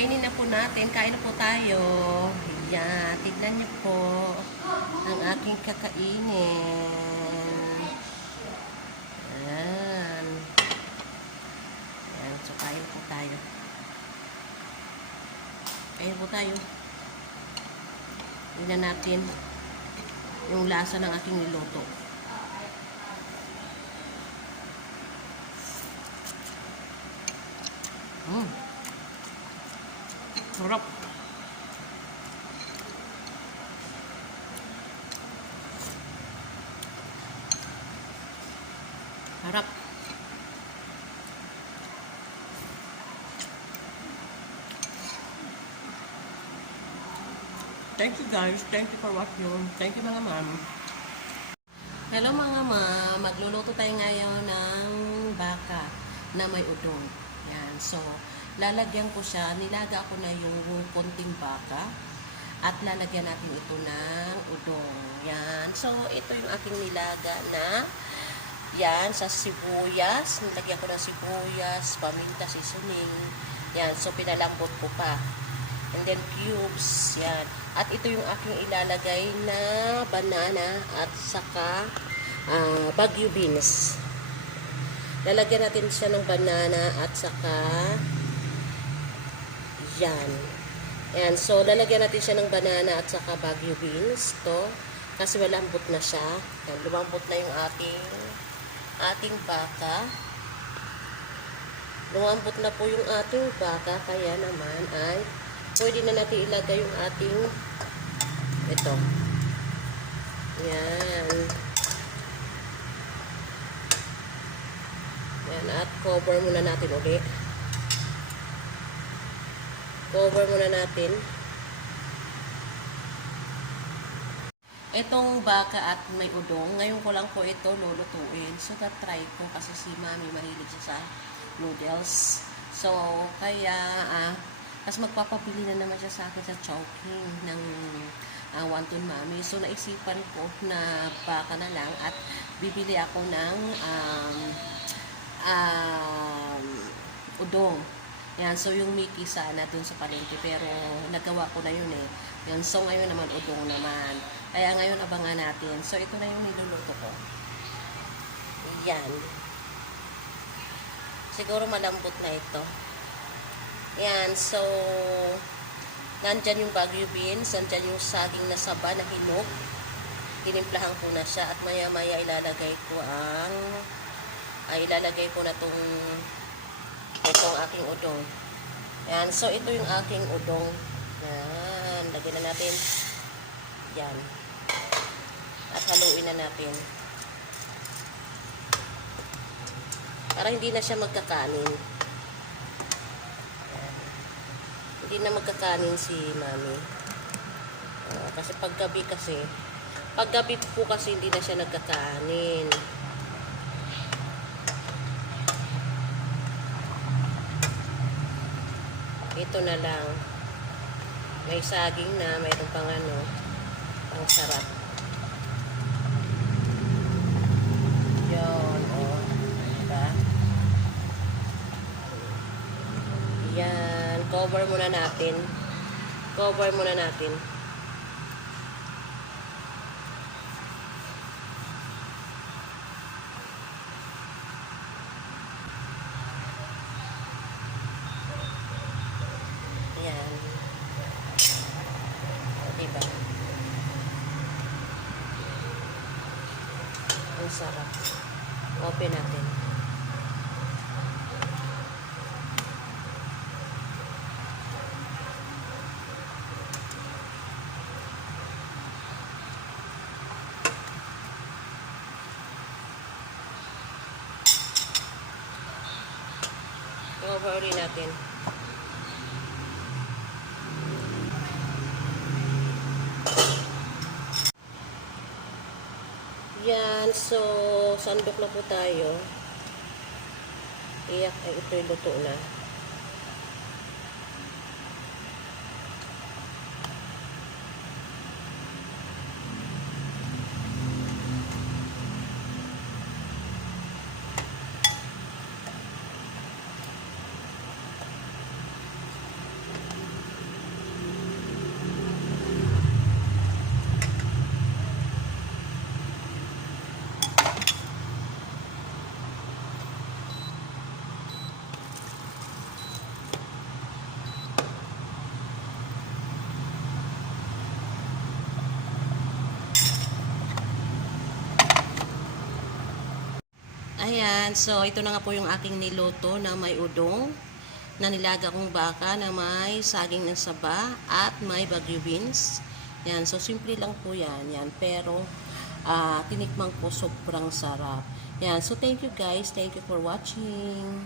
kainin na po natin. Kain na po tayo. Yan. Tignan niyo po ang aking kakainin. Yan. Yan. So, kain po tayo. Kain po tayo. Tignan natin yung lasa ng aking niluto. Mm. Sarap. Sarap. Thank you guys. Thank you for watching. Thank you mga ma'am. Hello mga ma'am. Magluluto tayo ngayon ng baka na may udong. Yan. So, lalagyan ko siya. Nilaga ko na yung konting baka. At lalagyan natin ito ng udong. Yan. So, ito yung aking nilaga na yan, sa sibuyas. Nilagyan ko ng sibuyas, paminta, seasoning. Yan. So, pinalambot ko pa. And then cubes, yan. At ito yung aking ilalagay na banana at saka ah, bagyo beans. Lalagyan natin siya ng banana at saka yan. Yan. So, lalagyan natin siya ng banana at saka bagyo beans. To. Kasi malambot na siya. Yan. Lumambot na yung ating ating baka. Lumambot na po yung ating baka. Kaya naman ay pwede na natin ilagay yung ating ito. Yan. Yan. At cover muna natin ulit. Cover muna natin. Itong baka at may udong, ngayon ko lang po ito lulutuin. So, na-try ko kasi si mami mahilig sa noodles. So, kaya, ah, tapos magpapabili na naman siya sa akin sa Chowking ng uh, Wonton Mami. So, naisipan ko na baka na lang at bibili ako ng um, um, udong. Yan, so yung Mickey sana dun sa palengke pero nagawa ko na yun eh. Yan, so ngayon naman udong naman. Kaya ngayon abangan natin. So ito na yung niluluto ko. Yan. Siguro malambot na ito. Yan, so nandyan yung bagyo beans, nandyan yung saging na saba na hinog. Tinimplahan ko na siya at maya maya ilalagay ko ang ay ilalagay ko na tong itong aking udong. Yan. So, ito yung aking udong. Yan. Lagyan na natin. Yan. At haluin na natin. Para hindi na siya magkakanin. Yan. Hindi na magkakanin si mami. Ah, kasi paggabi kasi, paggabi po kasi hindi na siya nagkakanin. Ito na lang. May saging na mayroon pang ano pang sarap. Yun o oh. diba? Yan cover muna natin. Cover muna natin Yan. O, diba? Ang. Open natin. I-over ulit natin. Yan, so, sandok na po tayo. Iyak, ay ito'y luto na. Ayan, so ito na nga po yung aking niluto na may udong na nilaga kong baka na may saging ng saba at may bagyo beans. Yan, so simple lang po yan. Yan, pero ah tinikman ko sobrang sarap. Yan, so thank you guys. Thank you for watching.